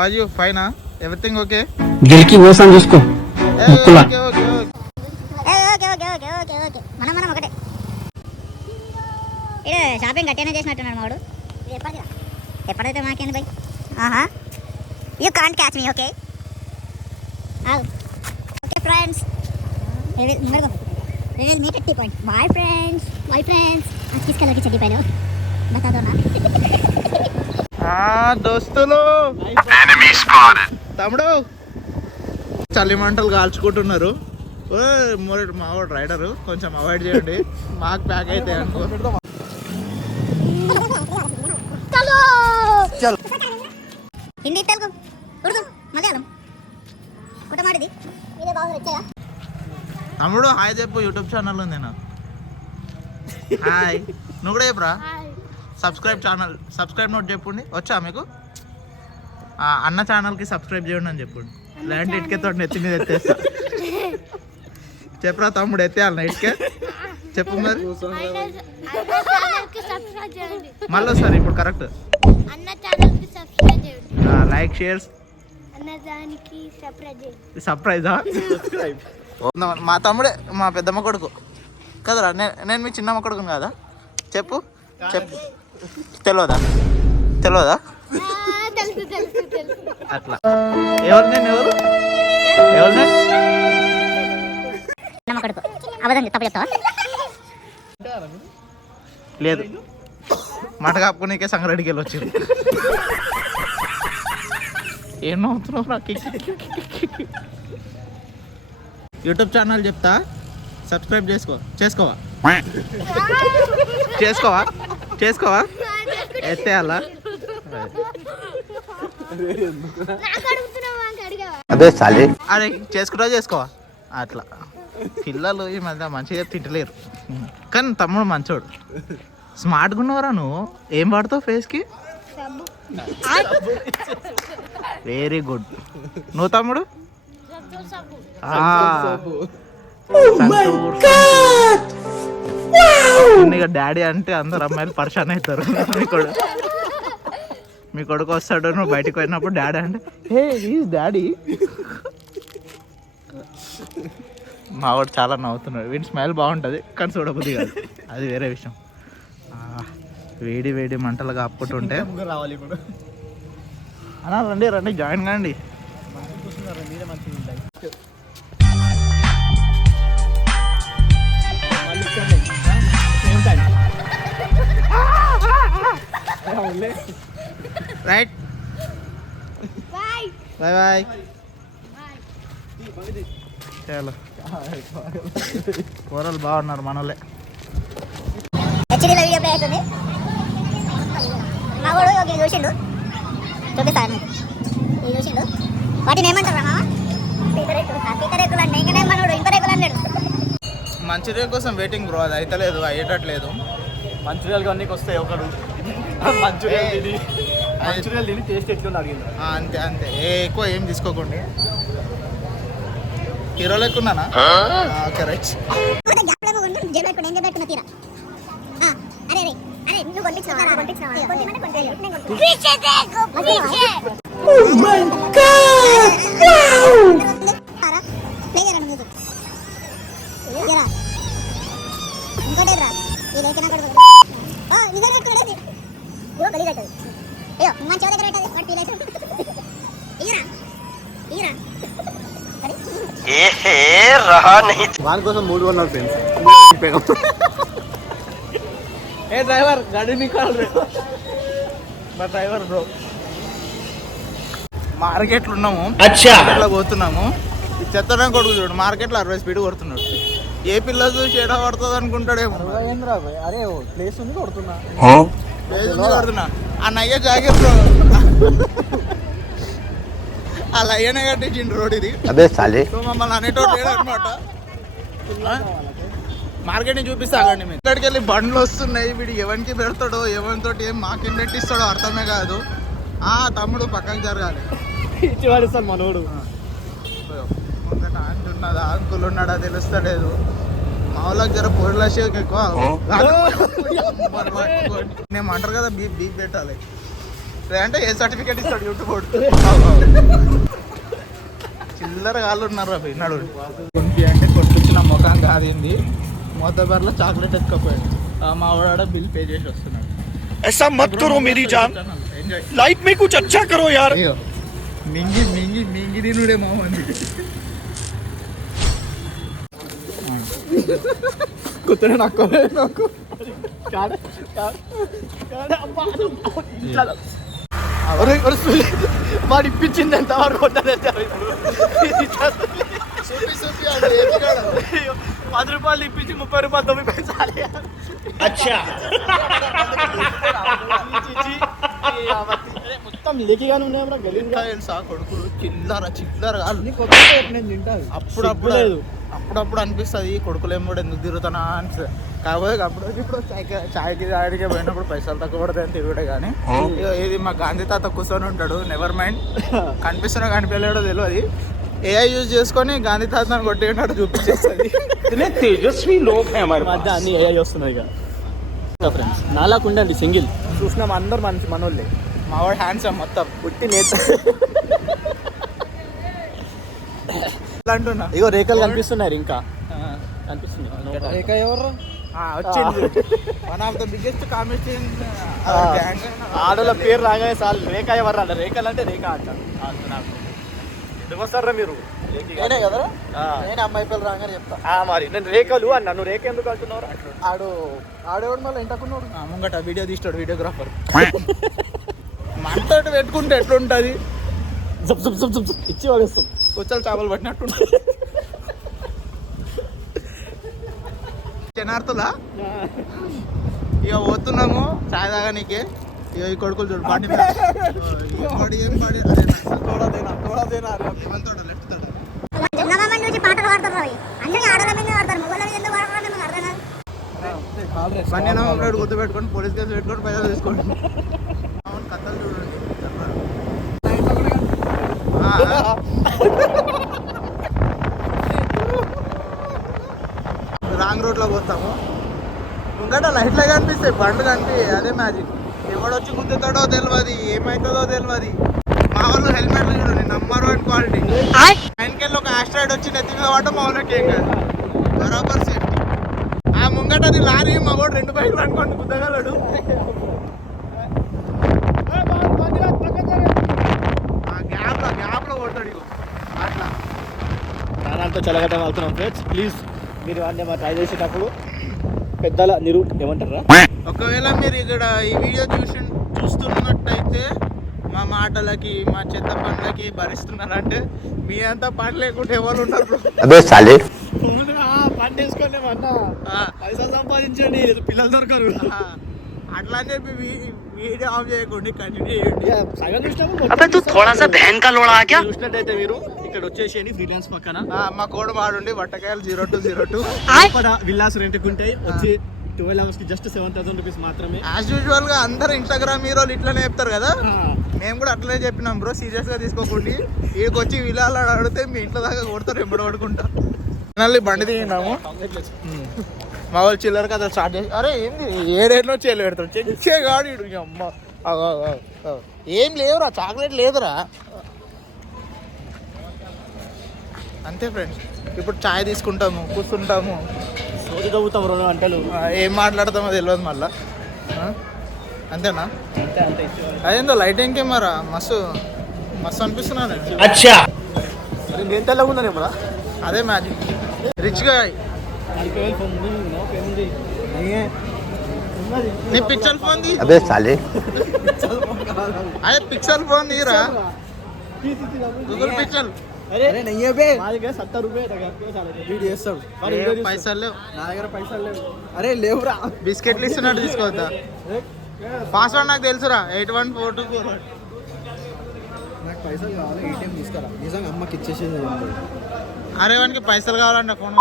Are you fine? Everything okay? దిల్కి ఓసాన్ చూసుకో ముక్కులా. Okay okay okay okay okay okay okay okay మనం ఒకటే. ఇదే షాపింగ్ గట్టిగానే చేసినట్టున్నాడు మావాడు. ఎప్పుడైతే మాకేంది bye. You can't catch me. Okay okay friends, we will meet at tea point. Bye friends. किस कलर की चड्डी पहने हो बता दो ना. దోస్తులు తమ్ముడు చలి మంటలు కాల్చుకుంటున్నారు. మావాడు రైడరు, కొంచెం అవాయిడ్ చేయండి. మాకు ప్యాక్ అయితే అనుకో. हिंदी तेलुगु उर्दू मलयालम कुछ मारिदी इदे బాగా వచ్చాయా? తమ్ముడు హాయ్ చెప్పు. యూట్యూబ్ ఛానల్ ఉంది నా. హాయ్ నువ్వు కూడా చెప్పురా. సబ్స్క్రైబ్ నోట్ చెప్పండి. వచ్చా మీకు? అన్న ఛానల్కి సబ్స్క్రైబ్ చేయండి అని చెప్పండి. లేదంటే ఇటుకే ఎత్తి మీద ఎత్తేస్తా. చెప్పరా తమ్ముడు, ఎత్తేయాలి నా ఇటుకే. చెప్పు మరి. మళ్ళీ సార్ ఇప్పుడు కరెక్ట్. Like shares సర్ప్రైజా? మా తమ్ముడే మా పెద్దమ్మ కొడుకు కదరా. నేను మీ చిన్నమ్మ కొడుకును కదా. చెప్పు తెలియదా? అట్లా ఎవరు ఎవరు కొడుకు అవదండి తప్ప చెప్తావా? లేదు, మాట కాపుకునేకే సంగారెడ్డికి వెళ్ళి వచ్చింది. ఏం నవ్వుతున్నావు నాకు? యూట్యూబ్ ఛానల్ చెప్తా, సబ్స్క్రైబ్ చేసుకోవా ఎత్తే అలా. అరే చేసుకోవా అట్లా. పిల్లలు ఈ మధ్య మంచిగా తింటలేరు, కానీ తమ్ముడు మంచోడు. స్మార్ట్గా ఉన్నవరా నువ్వు. ఏం వాడతావు ఫేస్కి? Very good. నువ్వు తమ్ముడు? డాడీ అంటే అందరు అమ్మాయిలు పరిశాన్ అవుతారు. మీ కొడుకు వస్తాడు, నువ్వు బయటకు పోయినప్పుడు డాడీ అంటే హే ఈజ్ డాడీ. మావాడు చాలా నవ్వుతున్నాడు. వీడి స్మైల్ బాగుంటుంది, కానీ చూడబుద్ధి కాదు, అది వేరే విషయం. వేడి వేడి మంటలు కాపుకుంటుంటే అన్నా రండి జాయిన్ కాండి. Right, bye bye. చాలా కూరలు బాగున్నారు మనోళ్ళే. హెచ్డీలో వీడియో ప్లే అవుతుంది. మా వాడు ఇది చూసిండు, చూపిస్తాను. ఇది చూసిండు. వాటిని ఏమంటారు మామ? పీతరేకులు అంటే ఇంకా మనోడు ఇంపరేకులు అన్నాడు. మంచిర్యాల కోసం వెయిటింగ్ బ్రో. అది అయితే లేదు, అయ్యేటట్లేదు. మంచిర్యాలకి అన్నీ వస్తాయి. ఒకడు మంచిర్యాల తిని టేస్ట్ ఎట్లుంది అడిగింది. అంతే ఎక్కువ ఏం తీసుకోకండి. హీరోలు ఎక్కున్నానా? Okay right. తీరా అరే నువ్వు ఇంకోటేరా ఈ లేఖన అయ్యో మంచి దగ్గర పెట్టదు వాడు ఫీల్ అవుతాడు. వాళ్ళ కోసం 3 కొన్నారు ఫ్రెండ్స్. ఏ డ్రైవర్ గాడి మా డ్రైవర్ బ్రో. మార్కెట్లో ఉన్నాము, మార్కెట్లో పోతున్నాము. ఈ చెత్తడం కొడుకు చూడు, మార్కెట్లో 60 స్పీడ్ కొడుతున్నాడు. ఏ పిల్ల చూసి ఎడ పడుతుంది అనుకుంటాడేమో. అరే ప్లేస్ ఉంది కొడుతున్నా. ఆ నయ్య జాకెట్ బ్రో, అలా అయ్యనే కట్టించిండు రోడ్ ఇది. సో మమ్మల్ని అనేటోడు లేడనమాట. మార్కెట్ని చూపిస్తాగండి మీకు. ఇక్కడికి వెళ్ళి బండ్లు వస్తున్నాయి. వీడు ఎవరికి పెడతాడో ఎవరితో ఏం మాకేం పెట్టిస్తాడో అర్థమే కాదు. తమ్ముడు పక్కకి జరగాలి. ఇచ్చివాడిస్తాను మనోడు. ముందట ఆంటీ ఉన్నదా అంకుల్ ఉన్నాడా తెలుస్తలేదు. మా వాళ్ళకి జర పొడిల షేక్ ఎక్కువ. నేను అంటారు కదా బీప్ పెట్టాలి. లేదంటే ఏ సర్టిఫికేట్ ఇస్తాడు యూట్యూబ్ చిల్లర కాళ్ళు ఉన్నారు అవి నడు కొనికి అంటే కొట్టుకొచ్చిన ముఖం కాదింది మొదబర్లో చాక్లెట్ ఎత్తుకపోయాడు మా వాడ బిల్ పే చేసి వస్తున్నాడు ऐसा मत करो मेरी जान लाइफ में कुछ अच्छा करो यार మింగి మింగి మింగి తినుడే మామంది కుత్తనే నాకు వాడు ఇప్పించింది ఎంత వరకు కొట్టదంటే 10 రూపాయలు ఇప్పించి 30 రూపాయలు 9 పైసలు अच्छा మొత్తం లేకిగానే ఉన్నాయి ఇంకా తెలుసా కొడుకులు చిల్లర చిల్లర కాదు నేను తింటాను అప్పుడప్పుడు అప్పుడప్పుడు అనిపిస్తుంది కొడుకులు ఏమో ఎందుకు తిరుగుతానా అనిపిస్తుంది కాకపోతే ఇప్పుడు చాయ్కి ఆడికి పోయినప్పుడు పైసలు తక్కువ పడతాయని తిరుగుడే కానీ ఇది మా గాంధీ తాత కూర్చొని ఉంటాడు నెవర్ మైండ్ కనిపిస్తున్నా కనిపించలేడో తెలియదు ఏఐ యూజ్ చేసుకొని గాంధీ తాతను కొట్టేటట్టు చూపించేస్తుంది तेजस्वी लोग हैं हमारे మధ్య అన్ని ఏఐ వస్తున్నాయి ఇక ఫ్రెండ్స్ నాలాకు ఉండండి సింగిల్ చూసినాం అందరు మనిషి మనోళ్ళే మా వాడు హ్యాండ్సమ్ మొత్తం పుట్టి నేత అంటున్నా ఇగో రేఖలు కనిపిస్తున్నారు ఇంకా కనిపిస్తుంది రేఖ ఎవరు వచ్చింది one of the biggest comedian ఆడల పేరు రాగానే చాలు రేఖ ఎవరు అంట రేఖలు అంటే రేఖ అంట ఎందుకు వస్తారా మీరు నేనే కదరా నేను అమ్మాయి పిల్లలు రాగానే చెప్తా మరి నేను రేఖలు అన్నా నువ్వు రేఖ ఎందుకు అంటున్నావు ఆడేవాడు మళ్ళీ ఎంటకున్నాడు ముంగట వీడియో తీస్తాడు వీడియోగ్రాఫర్ మనతోటి పెట్టుకుంటే ఎట్లుంటుంది జబ్ జబ్ జబ్ జబ్ ఇచ్చి వాడేస్తాం కూర్చొని చేపలు పట్టినట్టు చెనార్తులా ఇక పోతున్నాము చాయ్ తాగానీకే ఇక ఈ కొడుకులు చూడు పాటి ఏం పాడి లెఫ్ట్ తోట జంగమమ్మ నుంచి పాటలు పాడతారు అవి అన్ని ఆడల మీద పాడతారు మొగల మీద ఎందుకు పాడతారు మీకు అర్థం కాదు పన్నెండు గుర్తు పెట్టుకొని పోలీస్ కేసు పెట్టుకొని పైసలు తీసుకోండి అవును కథలు చూడండి రాంగ్ రోడ్లో పోతాము ఇంకట లైట్లో కనిపిస్తాయి బండ్లు కనిపి అదే మ్యాజిక్ ఎవడొచ్చి గుద్దుతాడో తెలియదు ఏమవుతుందో తెలియదు మా వాళ్ళు హెల్మెట్లు చూడండి నంబర్ 1 క్వాలిటీ ఆయనకెళ్ళి ఒక ఆస్ట్రాయిడ్ వచ్చి నెత్తి మీద పడ్డ మా వాళ్ళకి ఏం కాదు బరాబర్ సేఫ్టీ ఆ ముంగటది లారీ మా వాడు 2 బైకులు అనుకోండి గుద్దగలడు ఆ గ్యాప్లో కొడతాడు ఇగో అట్లా ప్రాణాలతో చల్లగడ్డ అవుతున్నాం ఫ్రెండ్స్ ప్లీజ్ మీరు అన్నీ మా ట్రై చేసేటప్పుడు పెద్దల ఏమంటారా ఒకవేళ మీరు ఇక్కడ ఈ వీడియో చూస్తున్నట్టయితే మా మాటలకి మా చెత్త పనులకి భరిస్తున్నారంటే మీ అంతా పని లేకుండా ఎవరు ఉన్నారు పని వేసుకోండి అన్న పైసలు సంపాదించండి పిల్లలు దొరకరు అట్లా అని చెప్పి వీడియో ఆఫ్ చేయకుండా కంటిన్యూ చేయండి సగం చూసినట్టయితే మీరు ఇక్కడ వచ్చేసి ఫ్రీలాన్స్ పక్కన మా కోడ్ వాడుండి వట్టకాయలు 0202 విల్లాస్ రెంట్కి ఉంటాయి వచ్చి 12 hours కి జస్ట్ 7,000 రూపీస్ మాత్రమే యాజ్ యూజువల్ గా అందరు ఇన్స్టాగ్రామ్ హీరోలు ఇట్లానే చెప్తారు కదా మేము కూడా అట్లనే చెప్పినాం బ్రో సీరియస్ గా తీసుకోకండి వీడికి వచ్చి విలాలు అడిగితే మీ ఇంట్లో దాకా కొడతారు ఎంబడి పడుకుంటా మళ్ళీ బండి తిన్నాము మా వాళ్ళు చిల్లర కథలు స్టార్ట్ చేసి అరే ఏంది ఏడేళ్ళలో చేయలు పెడతారు చెక్కే గాడు అమ్మ ఏం లేవురా చాక్లెట్ లేదురా అంతే ఫ్రెండ్స్ ఇప్పుడు చాయ్ తీసుకుంటాము కూర్చుంటాము సోది తవ్వుతాం 2 గంటలు ఏం మాట్లాడతామో తెలియదు మళ్ళా అంతేనా అంతే అంతే అదేందో లైటింగ్ కెమెరా మస్తు మస్తు అనిపిస్తున్నాను अच्छा నేను తెల్లగా ఉందని ఇప్పుడు అదే మ్యాజిక్ రిచ్గా నీ పిక్చర్ ఫోన్ ది अबे साले అదే పిక్చర్ ఫోన్ తీరా గూగుల్ పిక్చర్ అరే నయ్యే బే మా దగ్గర 70 రూపాయలు వీడియో చేస్తాడు పైసలు లేవు నా దగ్గర పైసలు లేవు అరే లేవురా బిస్కెట్లు ఇస్తున్నట్టు తీసుకోవద్దా పాస్వర్డ్ నాకు తెలుసురా 8142 నాకు పైసలు కావాలి ఏటీఎం తీసుకురా నిజంగా అమ్మకి ఇచ్చేసేది అరే వానికి పైసలు కావాలంటే ఫోన్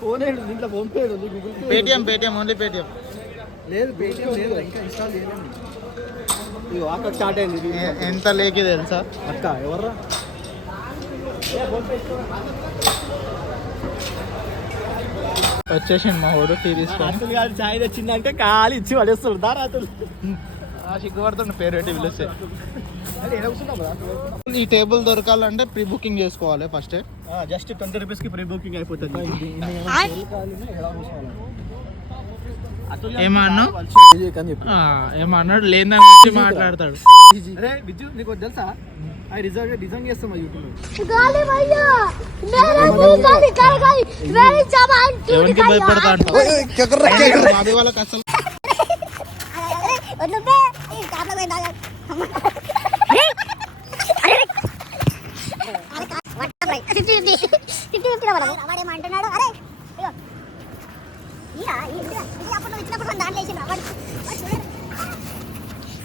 ఫోన్ దీంట్లో ఫోన్ పే ఉంది Google pay Paytm only Paytm లేదు పేటిఎం లేదు ఇంకా ఇన్స్టాల్ చేయలేదు ఇగో అక్క స్టార్ట్ అయింది ఎంత లేకి తెలుసా అక్క ఎవర్రా వచ్చేసిండు మా వాడు టీ తీసుకొని అసలు కాదు చాయ్ తెచ్చిందంటే ఖాళీ ఇచ్చి పడేస్తాడు దా రాత్రులు సిగ్గుపడుతుండే పేరు పెట్టి పిలిస్తే. ఈ టేబుల్ దొరకాలంటే ప్రీ బుకింగ్ చేసుకోవాలి ఫస్ట్. జస్ట్ 20 రూపీస్కి ప్రీ బుకింగ్ అయిపోతుంది. ఏమన్నా ఏమన్నాడు లేని దాని గురించి మాట్లాడతాడు. అరే విజు నీకు తెలుసా డిజైన్ చేస్తాం యూట్యూబ్. ఎవరికి భయపడతా అంటావు? బాబీ వాళ్ళకి అసలు అంటున్నాడు. అరే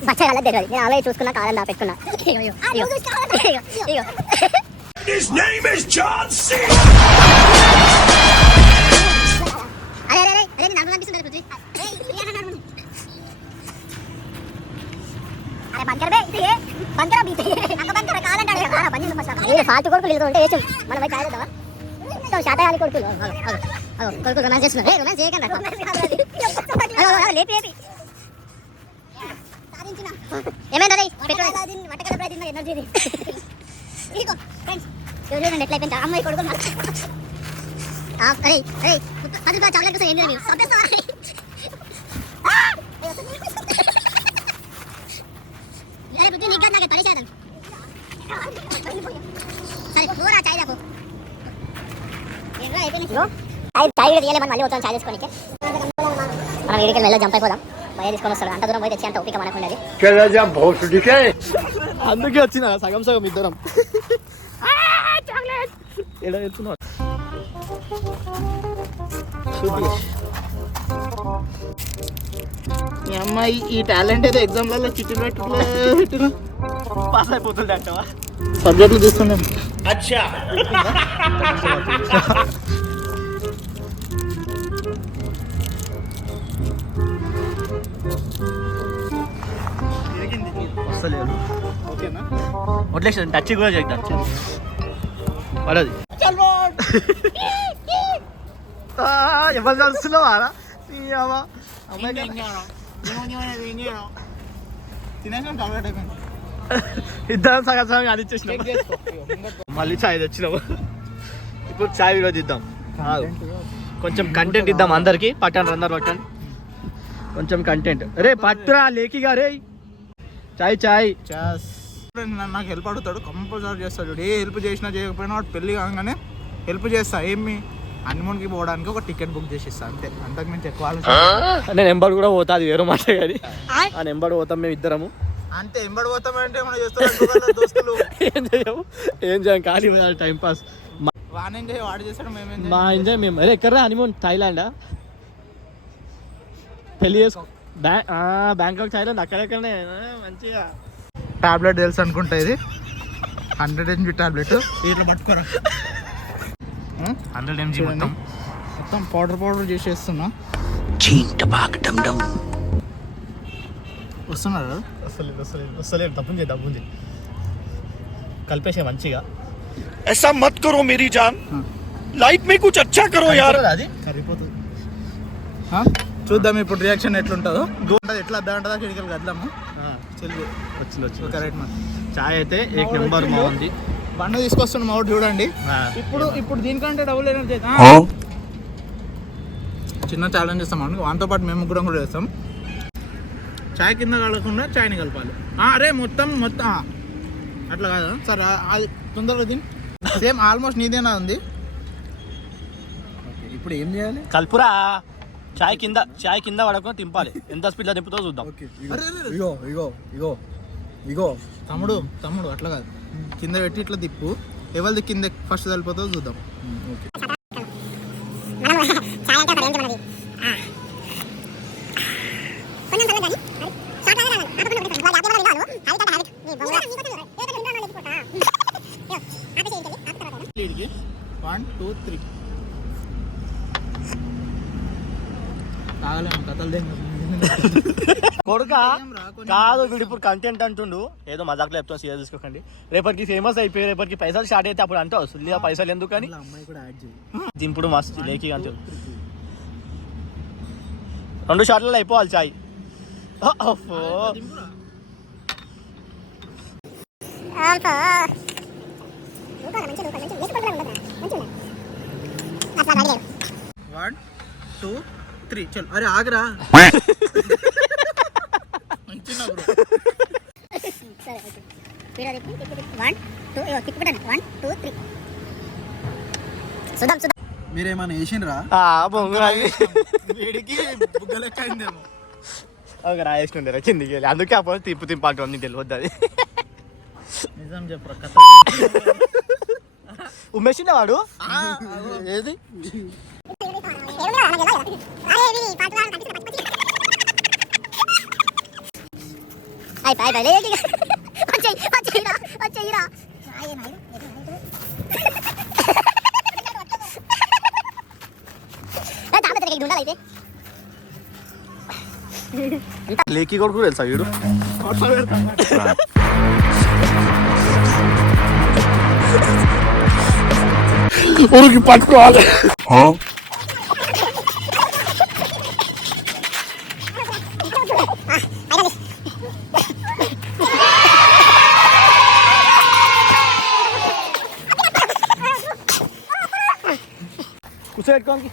బచ్చాయి తెలియదు. నేను అలాగే చూసుకున్నా కాదని దాపెట్టుకున్నా. His name is John C. అరే అరే అరే నాకు అనిపిస్తుంది పృథ్వీ. అరే బంకర్ బే ఇది బంకర్ బీతే నాకు బంకర్ కాలంటాడు కదా. బండి మసాలా ఫాల్తు కొడుకులు ఇల్లు ఉంటే వేచు మనం పోయి కాయలేదా శాతగాలి కొడుకులు. కొడుకులు రొమాన్స్ చేస్తున్నారు. రొమాన్స్ చేయకండి. లేపి లేపి ఏమైంది వంటకాల ప్రయత్నం ఎనర్జీ చూడండి ఎట్లయిపోయింది అమ్మాయి కొడుకులు. అరే అరే 10 రూపాయల చాక్లెట్ కోసం ఏం చేయాలి? అరే బుద్ధి నీకు నాకు పడేసాను. సరే పూరా చాయ్ దాపు చాయ్ తీయాలి. మనం మళ్ళీ వచ్చాం చాయ్ తీసుకోనికి. మనం వీడికి మెల్ల జంప్ అయిపోదాం. భయ తీసుకొని వస్తాడు. అంత దూరం పోయి తెచ్చి అంత ఓపిక మనకు ఉండేది. అందుకే వచ్చిన సగం సగం ఇద్దరం. ఎలా చెప్తున్నావు? ఈ అమ్మాయి ఈ టాలెంట్ ఏదో ఎగ్జామ్లలో చిట్టులు పెట్టిన పాస్ అయిపోతుంది అంటావా? సబ్జెక్టులు తీసుకున్నాం. अच्छा వస్తలేదు. ఓకేనా? వదిలేసి టచ్ కూడా చేద్దాం. పడది ఎవరు నడుస్తున్నావా? ఇద్దరం సగం సగం అనిచ్చేసినాం. మళ్ళీ చాయ్ తెచ్చినాము. ఇప్పుడు చాయ్ ఈరోజు ఇద్దాం. కొంచెం కంటెంట్ ఇద్దాం అందరికి. పట్టండి అందరు పట్టండి కొంచెం కంటెంట్. రే పట్టురా లేకిగా రే. చాయ్ చాయ్ నాకు హెల్ప్ అడుగుతాడు, కంపల్సరీ చేస్తాడు. ఏ హెల్ప్ చేసినా చేయకపోయినా వాడు పెళ్ళి కాగానే హెల్ప్ చేస్తా. ఏమి హనీమూన్కి పోవడానికి ఒక టికెట్ బుక్ చేసిస్తా అంతే. అంతకు మించి ఎక్కువ నేను ఎంబడి కూడా పోతా. అది వేరే మాట కానీ ఆ ఎంబడి పోతాం మేము ఇద్దరము. అంతే ఎంబడి పోతామంటే మనం చేస్తాం దోస్తులు. ఏం చేయం ఖాళీ టైం పాస్. వాన్ ఎంజాయ్ వాడు చేస్తాడు, మేము మా ఎంజాయ్ మేము. అరే ఎక్కడ్రా హనీమూన్? థాయిలాండా? పెళ్ళి చేసుకో బ్యాంకాక్ థాయిలాండ్ అక్కడెక్కడనే మంచిగా. టాబ్లెట్ తెలుసు అనుకుంటా. ఇది 100 mg టాబ్లెట్. ఇట్లా పట్టుకోరా. 100 mg మొత్తం పౌడర్ చేసేస్తున్నా. వస్తున్నారు వస్తలేదు. తప్పు చేయి కలిపేసే మంచిగా. ऐसा मत करो मेरी जान. लाइफ में कुछ अच्छा करो यार. అది కరిగిపోతుంది. చూద్దాం ఇప్పుడు రియాక్షన్ ఎట్లుంటుందో. ఎట్లా అద్దా కిడికలు కద్దాము. వచ్చింది కరెక్ట్ మన చాయ్ అయితే ఏక్ నెంబర్ బాగుంది. బండ తీసుకొస్తున్నాం అవుట్ చూడండి. ఇప్పుడు దీనికంటే డబుల్ ఎనర్జీ. చిన్న ఛాలెంజ్ చేస్తాం. వాటితో పాటు మేము కూడా చేస్తాం. చాయ్ కింద కలగకుండా చాయ్ని కలపాలి. అరే మొత్తం అట్లా కాదా సార్? అది తొందరగా తిని సేమ్ ఆల్మోస్ట్ నీదేనా ఉంది. ఇప్పుడు ఏం చేయాలి? కల్పురా. చాయ్ కింద పడకుండా తింపాలి. ఎంత స్పీడ్లో తింపుతో చూద్దాం. ఇగో తమ్ముడు అట్లా కాదు. కింద పెట్టి ఇట్లా తిప్పు. ఎవరిది కింద ఫస్ట్ తలిపోతుందో చూద్దాం. One, two, three. తాగలేము కథలు. కొడుకా కాదు వీడు ఇప్పుడు కంటెంట్ అంటుండు. ఏదో మజాక్లో చెప్తాం, సీరియస్ తీసుకోకండి. రేపటికి ఫేమస్ అయిపోయి రేపటికి పైసలు స్టార్ట్ అయితే అప్పుడు అంటే వస్తుంది. ఆ పైసలు ఎందుకు అని దింపుడు మస్తు లేకి అంతే. 2 షాట్లలో అయిపోవాలి చాయ్. వన్ టూ త్రీ చల్. అరే ఆగరా. మంచిగా బ్రో. మీరేమన్నా వేసిండ్రా? వేడికి బుగ్గలెక్క అయిందేమో. ఒక రాయేస్తుండే కిందికి వెళ్ళి అందుకే అప్పుడు తిప్పు అంటూ అన్ని తెలియద్దు అది. నిజం చెప్పరా కథ. ఉమ్మేసిండే వాడు ఏది లేకి కొడుకు తెలుసా వీడు उनकी पटवाल हाँ कुछ कौन की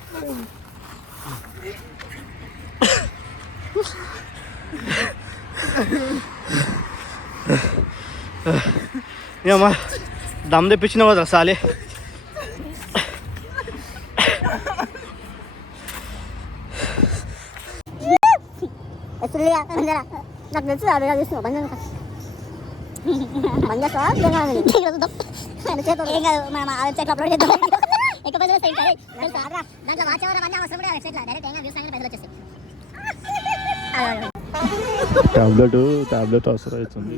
ये दम दे पिछने वाला साले నాకు తెలుసు అడుగు చూస్తున్నా బంద్ చేస్తావా ఏం కాదు మనం వెబ్సైట్లో అప్లోడ్ చేద్దాం ఎక్కువ పైసలు వస్తాయి దాంట్లో వాచేవారం అన్నీ అవసరం కూడా వెబ్సైట్లో డైరెక్ట్ ఏం వ్యూస్ పైసలు వచ్చేస్తాయి టాబ్లెట్ అవసరం అవుతుంది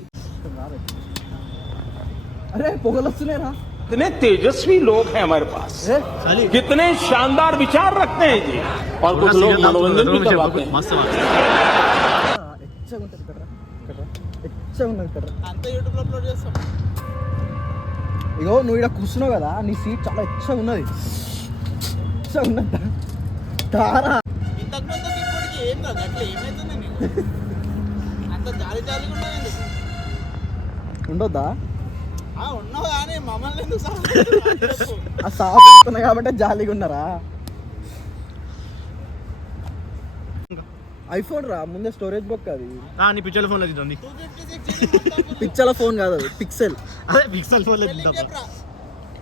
అరే పొగలు వస్తున్నాయిరా कितने तेजस्वी लोग हैं हमारे पास कितने शानदार विचार रखते हैं जी और कुछ लोग मनोरंजन भी करवाते हैं అంతా యూట్యూబ్లో అప్లోడ్ చేస్తాం. ఇగో నువ్వు ఇక్కడ కూర్చున్నావు కదా, నీ సీట్ చాలా ఎచ్చగా ఉన్నది. ఎచ్చగా ఉన్నట్ట తారా ఇంతకుముందు ఇప్పటికి ఏం కాదు. అట్లా ఏమైతుంది నీకు అంత జాలి జాలిగా ఉన్నది. ఉండొద్దా? ఉన్నావు కానీ మమ్మల్ని ఎందుకు ఆ సాగుతున్నా కాబట్టి జాలీగా ఉన్నారా? ఐఫోన్ రా ముందే స్టోరేజ్ బుక్ అది. నీ పిక్చర్ ఫోన్ లో తీద్దాం. పిక్చర్ల ఫోన్ కాదు అది, పిక్సెల్. అదే పిక్సెల్ ఫోన్ లో తీద్దాం.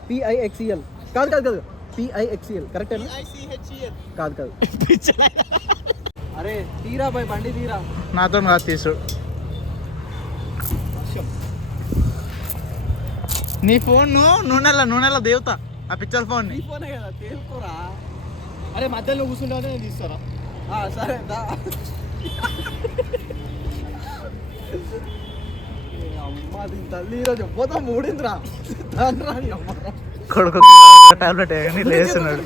PIXEL కాదు కాదు కాదు PIXEL కరెక్ట్ కాదు కాదు. అరే తీరా బాయ్ బండి తీరా. నాతో కాదు తీసు. నీ ఫోన్ నూనెల దేవత ఆ పిక్చర్ ఫోన్. నీ ఫోనే కదా తేలుకోరా. అరే మధ్యలో కూర్చుంటే నేను తీస్తారా? సరే దా. అమ్మ దీని తల్లి ఈరోజు పోతా మూడిందిరా. కొడుకు టాబ్లెట్ లేస్తున్నాడు.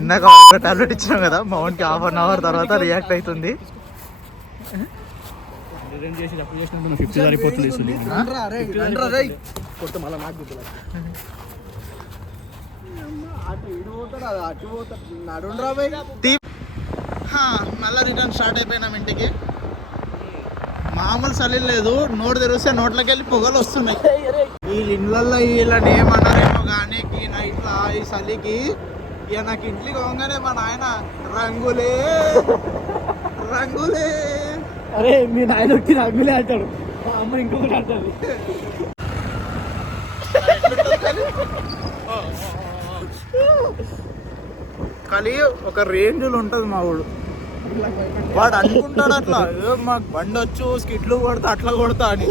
ఇందాక టాబ్లెట్ ఇచ్చినాం కదా, మౌన్కి 1/2 అవర్ తర్వాత రియాక్ట్ అవుతుంది. ఫిఫ్టీ సరిపోతుంది. మళ్ళీ నాకు మళ్ళీ రిటర్న్ స్టార్ట్ అయిపోయినాం ఇంటికి. మామూలు చలి లేదు, నోటు తెరిస్తే నోట్లోకి వెళ్ళి పొగలు వస్తున్నాయి. ఈ ఇళ్ళల్లో వీళ్ళని ఏమన్నారేమో కానీ ఈ నైట్లో ఈ చలికి ఇక నాకు ఇంట్లోకి పోగానే మా నాయన రంగులే రంగులే. అరే మీ నాయనకి రంగులే అంటాడు, మా అమ్మ ఇంకొకటి అంటాడు. కానీ ఒక రేంజ్లో ఉంటుంది మా వాడు అనుకుంటాడు అట్లా మాకు బండి వచ్చు స్కిట్లు కొడతా అట్లా కొడతా అని.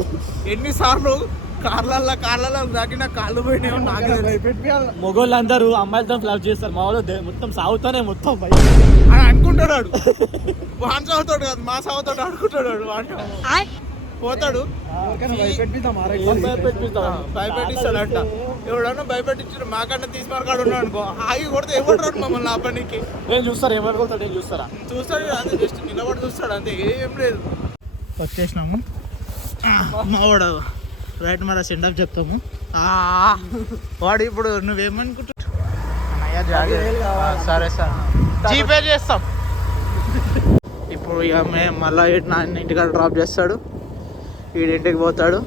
ఎన్నిసార్లు కార్లలో దాకి నా కాళ్ళు పోయినాయో నాకు మొగోళ్ళు అందరూ అమ్మాయిలతో ఫ్లాప్ చేస్తారు, మా వాళ్ళు మొత్తం సాగుతానే మొత్తం అని అనుకుంటాడు. వాన్ సాగుతాడు కాదు, మా సాగుతాడు అనుకుంటాడు. పోతాడు భయపెట్టిస్తాడు అంట. ఎవడన్నా భయపెట్టించాడు మాకన్నా తీసుమార్కాడు ఉన్నాడు అనుకో, ఆగి కొడితే ఎవరు రాడు మమ్మల్ని ఆ పనికి. నేను చూస్తాను ఏమనుకుంటాడు, నేను చూస్తాడు అంతే, జస్ట్ నిలబడి చూస్తాడు అంతే, ఏం లేదు. వచ్చేసినాము మావాడు రైట్ మన సెండప్ చెప్తాము. వాడు ఇప్పుడు నువ్వేమనుకుంటున్నావు? సరే సార్ జీపే చేస్తాం. ఇక మేము మళ్ళీ నాన్న ఇంటికాడ డ్రాప్ చేస్తాడు, వీడింటికి పోతాడు.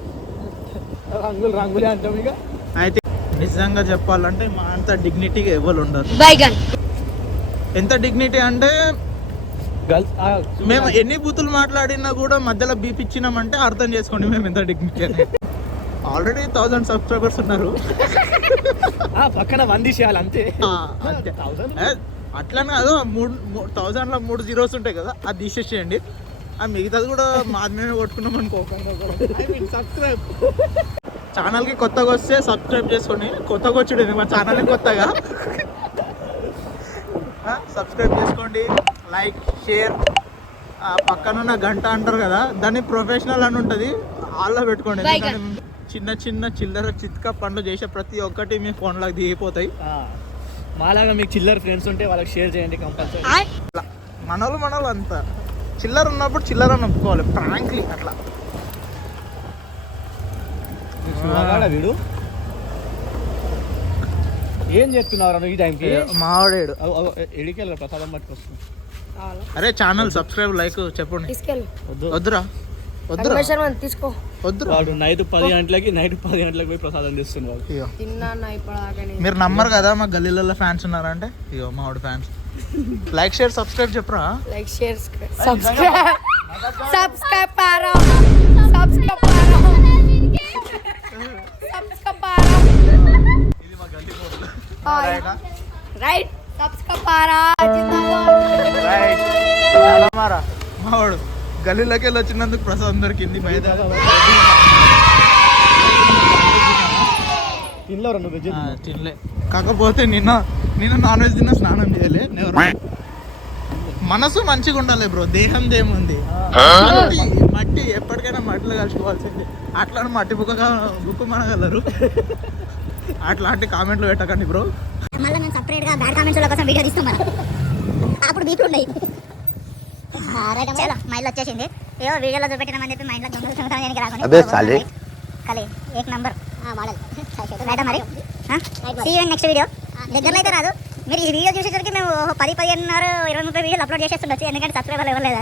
రంగులే అంటాం ఇక. అయితే నిజంగా చెప్పాలంటే మా అంత డిగ్నిటీగా ఎవరు ఉండరు. ఎంత డిగ్నిటీ అంటే మేము ఎన్ని బూతులు మాట్లాడినా కూడా మధ్యలో బీప్ ఇచ్చినామంటే అర్థం చేసుకోండి మేము ఎంత డిగ్నిటీ అని. ఆల్రెడీ 1000 సబ్స్క్రైబర్స్ ఉన్నారు. పక్కన 100 చేయాలి అంతే. అంతే అట్లనే కాదు, 1000లో 3 zeros ఉంటాయి కదా, అది తీసేసేయండి. ఆ మిగతాది కూడా మాది మేమే కొట్టుకున్నాం అనుకో. సబ్స్క్రైబ్ ఛానల్కి కొత్తగా వస్తే సబ్స్క్రైబ్ చేసుకోండి. కొత్తగా వచ్చుడు మా ఛానల్ కొత్తగా. సబ్స్క్రైబ్ చేసుకోండి, లైక్, షేర్. పక్కనున్న గంట అంటారు కదా, దాన్ని ప్రొఫెషనల్ అని ఉంటుంది, ఆల్లో పెట్టుకోండి. ఎందుకంటే చిన్న చిన్న చిల్లర చిత్కా పనులు చేసే ప్రతి ఒక్కటి మీ ఫోన్లోకి దిగిపోతాయి. మాలాగా మీకు చిల్లర ఫ్రెండ్స్ ఉంటే వాళ్ళకి షేర్ చేయండి కంపల్సరీ. మనోళ్ళు అంతా చిల్లర ఉన్నప్పుడు చిల్లర అని ఒప్పుకోవాలి, ఫ్రాంక్లీ అట్లా. వీడు ఏం చెప్తున్నారు ఈ టైంకి? మావాడేడు ఎడికెళ్ళ ప్రసాదం పట్టుకొస్తుంది. అరే ఛానల్ సబ్స్క్రైబ్, లైక్ చెప్పండి. వద్దురా తీసుకో. వద్దురా. వాడు నైట్ 10 గంటలకి పోయి ప్రసాదం తెస్తున్నాడు. మీరు నమ్మరు కదా, మా గల్లీలలో ఫ్యాన్స్ ఉన్నారంటే ఇగో మావాడు ఫ్యాన్స్. లైక్, షేర్, సబ్స్క్రైబ్ చెప్పరా. లైక్, షేర్, సబ్స్క్రైబ్ పారా, సబ్స్క్రైబ్ పారా, సబ్స్క్రైబ్ పారా. ఇది మా గల్లీ ఫోటో. రైట్, సబ్స్క్రైబ్ పారా, జిందాబాద్. రైట్ మారా. మావాడు గల్లీలోకి వెళ్ళి వచ్చినందుకు ప్రసాదం దొరికింది. బయట తినలేరు నువ్వు వెజ్? తినలే. కాకపోతే నిన్న నాన్ వెజ్ తిన్నా, స్నానం చేయలే. మనసు మంచిగా ఉండాలి బ్రో, దేహం దేముంది. మట్టి ఎప్పటికైనా మట్టిలో కలుసుకోవాల్సింది. అట్లాంటి మట్టి బుక్కు మనగలరు. అట్లాంటి కామెంట్లు పెట్టకండి బ్రో. మళ్ళీ మేము సపరేట్గా బ్యాడ్ కామెంట్స్ కోసం వీడియో తీస్తాం మనం. అప్పుడు బీపులు ఉన్నాయి. చలో మైండ్ వచ్చేసింది. ఏవో వీడియోలో చూపెట్టినామని చెప్పి మైండ్లో దొంగతనానికి రాకుండా కలి ఏక్ నంబర్ మోడల్ రైటా మరి. See you next video. దగ్గరలో అయితే రాదు. మీరు ఈ వీడియో చూసేసరికి మేము 10, 15, 20, 30 వీడియోలు అప్లోడ్ చేసేస్తుండొచ్చు. ఎందుకంటే సబ్స్క్రైబర్లు ఎవరు లేదా.